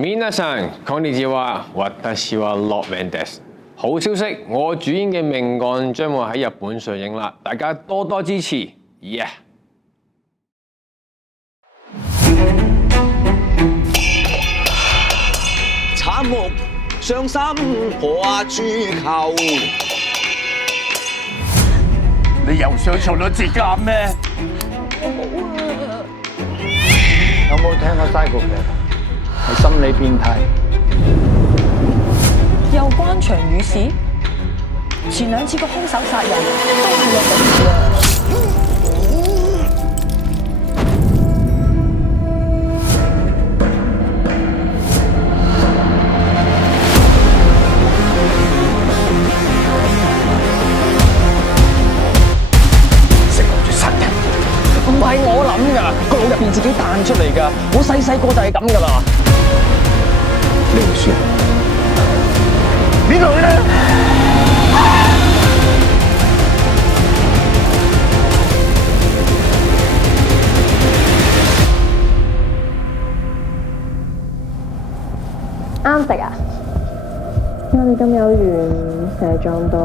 皆さん、こんにちは。私は洛曼迪斯。好消息，我主演嘅《命案》將會喺日本上映啦，大家多多支持，yeah！慘目傷心破珠球，你又想做到自監咩？有冇聽過 psychopath？ 係心理變態。又關長宇事？前兩次個兇手殺人都係有本事啊！食諗住殺人？唔係我諗㗎，個腦入邊自己彈出嚟㗎。我細個就係咁㗎啦。你會輸。邊度咧？啱食啊！我哋咁有緣，成日撞到。